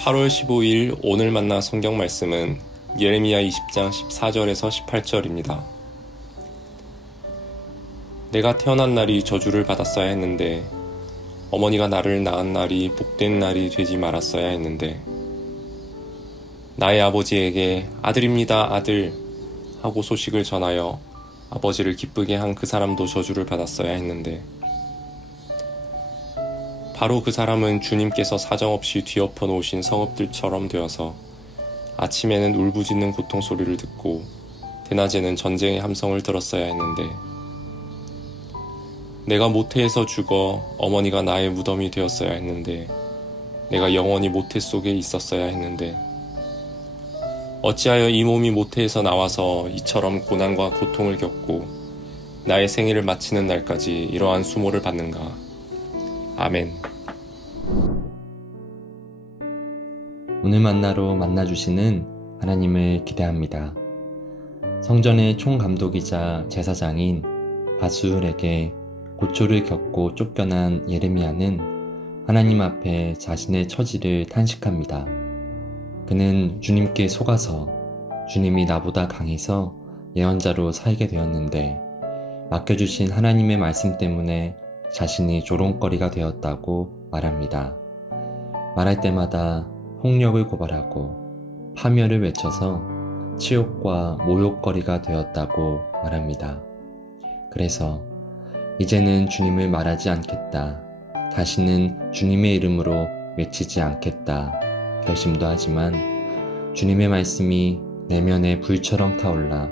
8월 15일 오늘 만나 성경 말씀은 예레미야 20장 14절에서 18절입니다. 내가 태어난 날이 저주를 받았어야 했는데 어머니가 나를 낳은 날이 복된 날이 되지 말았어야 했는데 나의 아버지에게 아들입니다 아들 하고 소식을 전하여 아버지를 기쁘게 한 그 사람도 저주를 받았어야 했는데 바로 그 사람은 주님께서 사정없이 뒤엎어 놓으신 성읍들처럼 되어서 아침에는 울부짖는 고통 소리를 듣고 대낮에는 전쟁의 함성을 들었어야 했는데 내가 모태에서 죽어 어머니가 나의 무덤이 되었어야 했는데 내가 영원히 모태 속에 있었어야 했는데 어찌하여 이 몸이 모태에서 나와서 이처럼 고난과 고통을 겪고 나의 생애를 마치는 날까지 이러한 수모를 받는가. 아멘. 오늘 만나로 만나주시는 하나님을 기대합니다. 성전의 총감독이자 제사장인 바술에게 고초를 겪고 쫓겨난 예레미야는 하나님 앞에 자신의 처지를 탄식합니다. 그는 주님께 속아서 주님이 나보다 강해서 예언자로 살게 되었는데 맡겨주신 하나님의 말씀 때문에 자신이 조롱거리가 되었다고 말합니다. 말할 때마다 폭력을 고발하고 파멸을 외쳐서 치욕과 모욕거리가 되었다고 말합니다. 그래서 이제는 주님을 말하지 않겠다. 다시는 주님의 이름으로 외치지 않겠다. 결심도 하지만 주님의 말씀이 내면에 불처럼 타올라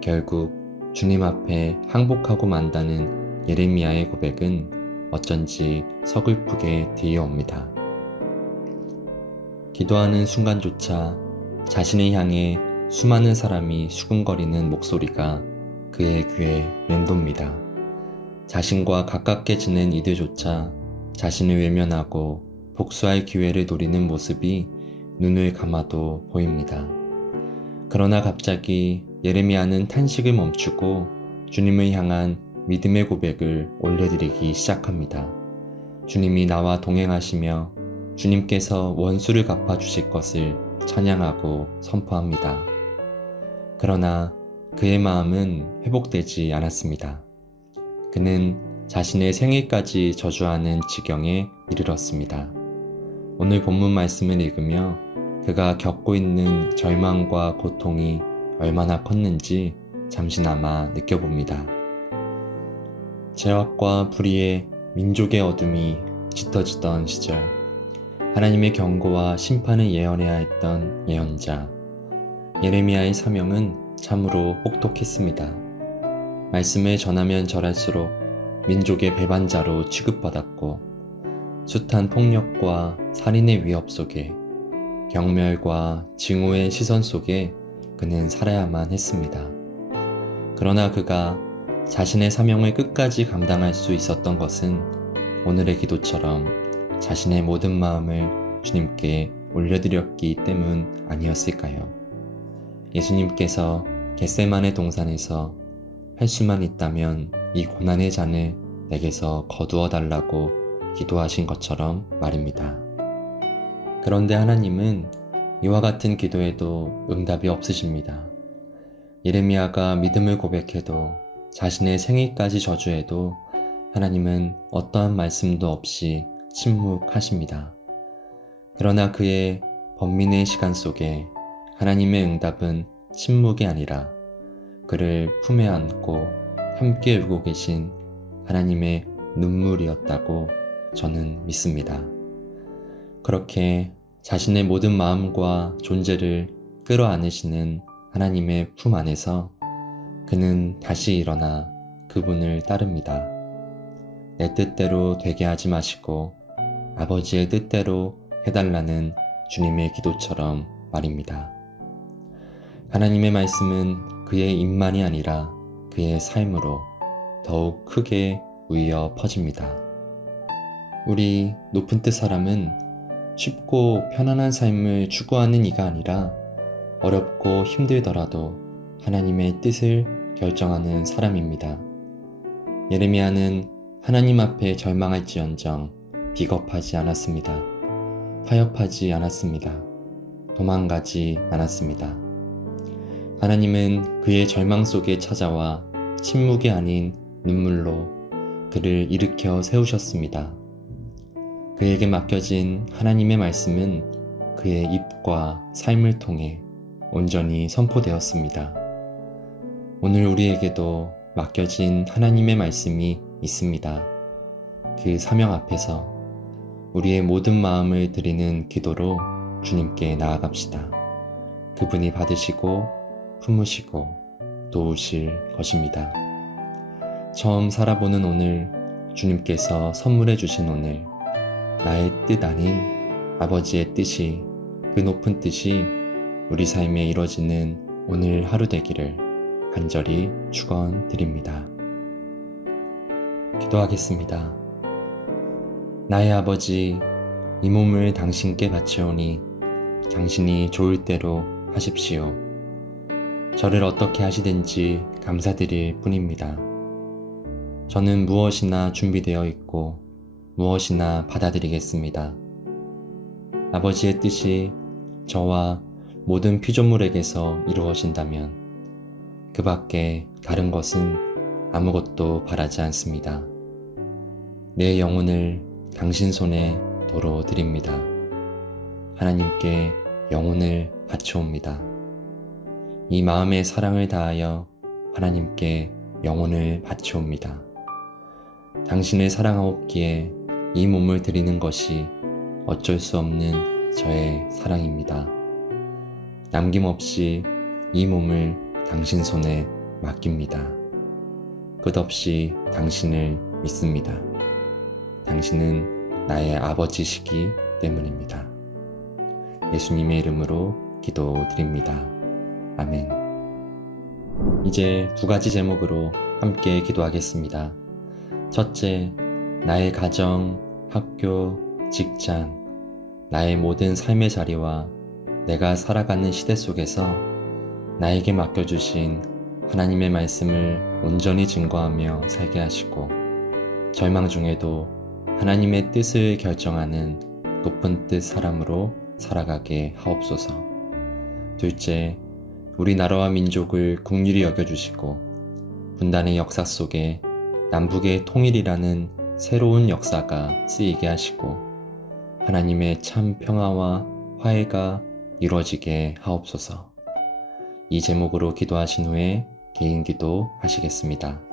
결국 주님 앞에 항복하고 만다는 예레미야의 고백은 어쩐지 서글프게 뒤이옵니다. 기도하는 순간조차 자신을 향해 수많은 사람이 수군거리는 목소리가 그의 귀에 맴돕니다. 자신과 가깝게 지낸 이들조차 자신을 외면하고 복수할 기회를 노리는 모습이 눈을 감아도 보입니다. 그러나 갑자기 예레미야는 탄식을 멈추고 주님을 향한 믿음의 고백을 올려드리기 시작합니다. 주님이 나와 동행하시며 주님께서 원수를 갚아주실 것을 찬양하고 선포합니다. 그러나 그의 마음은 회복되지 않았습니다. 그는 자신의 생일까지 저주하는 지경에 이르렀습니다. 오늘 본문 말씀을 읽으며 그가 겪고 있는 절망과 고통이 얼마나 컸는지 잠시나마 느껴봅니다. 죄악과 불의에 민족의 어둠이 짙어지던 시절 하나님의 경고와 심판을 예언해야 했던 예언자 예레미야의 사명은 참으로 혹독했습니다. 말씀을 전하면 전할수록 민족의 배반자로 취급받았고 숱한 폭력과 살인의 위협 속에 경멸과 증오의 시선 속에 그는 살아야만 했습니다. 그러나 그가 자신의 사명을 끝까지 감당할 수 있었던 것은 오늘의 기도처럼 자신의 모든 마음을 주님께 올려드렸기 때문 아니었을까요? 예수님께서 겟세마네 동산에서 할 수만 있다면 이 고난의 잔을 내게서 거두어 달라고 기도하신 것처럼 말입니다. 그런데 하나님은 이와 같은 기도에도 응답이 없으십니다. 예레미야가 믿음을 고백해도 자신의 생일까지 저주해도 하나님은 어떠한 말씀도 없이 침묵하십니다. 그러나 그의 번민의 시간 속에 하나님의 응답은 침묵이 아니라 그를 품에 안고 함께 울고 계신 하나님의 눈물이었다고 저는 믿습니다. 그렇게 자신의 모든 마음과 존재를 끌어안으시는 하나님의 품 안에서 그는 다시 일어나 그분을 따릅니다. 내 뜻대로 되게 하지 마시고 아버지의 뜻대로 해달라는 주님의 기도처럼 말입니다. 하나님의 말씀은 그의 입만이 아니라 그의 삶으로 더욱 크게 울려 퍼집니다. 우리 높은 뜻 사람은 쉽고 편안한 삶을 추구하는 이가 아니라 어렵고 힘들더라도 하나님의 뜻을 결정하는 사람입니다. 예레미야는 하나님 앞에 절망할지언정 비겁하지 않았습니다. 타협하지 않았습니다. 도망가지 않았습니다. 하나님은 그의 절망 속에 찾아와 침묵이 아닌 눈물로 그를 일으켜 세우셨습니다. 그에게 맡겨진 하나님의 말씀은 그의 입과 삶을 통해 온전히 선포되었습니다. 오늘 우리에게도 맡겨진 하나님의 말씀이 있습니다. 그 사명 앞에서 우리의 모든 마음을 드리는 기도로 주님께 나아갑시다. 그분이 받으시고 품으시고 도우실 것입니다. 처음 살아보는 오늘, 주님께서 선물해 주신 오늘, 나의 뜻 아닌 아버지의 뜻이, 그 높은 뜻이 우리 삶에 이루어지는 오늘 하루 되기를 간절히 축원드립니다. 기도하겠습니다. 나의 아버지, 이 몸을 당신께 바치오니 당신이 좋을 대로 하십시오. 저를 어떻게 하시든지 감사드릴 뿐입니다. 저는 무엇이나 준비되어 있고 무엇이나 받아들이겠습니다. 아버지의 뜻이 저와 모든 피조물에게서 이루어진다면 그 밖에 다른 것은 아무것도 바라지 않습니다. 내 영혼을 당신 손에 도로 드립니다. 하나님께 영혼을 바쳐옵니다. 이 마음의 사랑을 다하여 하나님께 영혼을 바쳐옵니다. 당신을 사랑하옵기에 이 몸을 드리는 것이 어쩔 수 없는 저의 사랑입니다. 남김없이 이 몸을 당신 손에 맡깁니다. 끝없이 당신을 믿습니다. 당신은 나의 아버지시기 때문입니다. 예수님의 이름으로 기도드립니다. 아멘. 이제 두 가지 제목으로 함께 기도하겠습니다. 첫째, 나의 가정, 학교, 직장, 나의 모든 삶의 자리와 내가 살아가는 시대 속에서 나에게 맡겨주신 하나님의 말씀을 온전히 증거하며 살게 하시고 절망 중에도 하나님의 뜻을 결정하는 높은 뜻 사람으로 살아가게 하옵소서. 둘째, 우리나라와 민족을 긍휼히 여겨주시고 분단의 역사 속에 남북의 통일이라는 새로운 역사가 쓰이게 하시고 하나님의 참 평화와 화해가 이루어지게 하옵소서. 이 제목으로 기도하신 후에 개인 기도 하시겠습니다.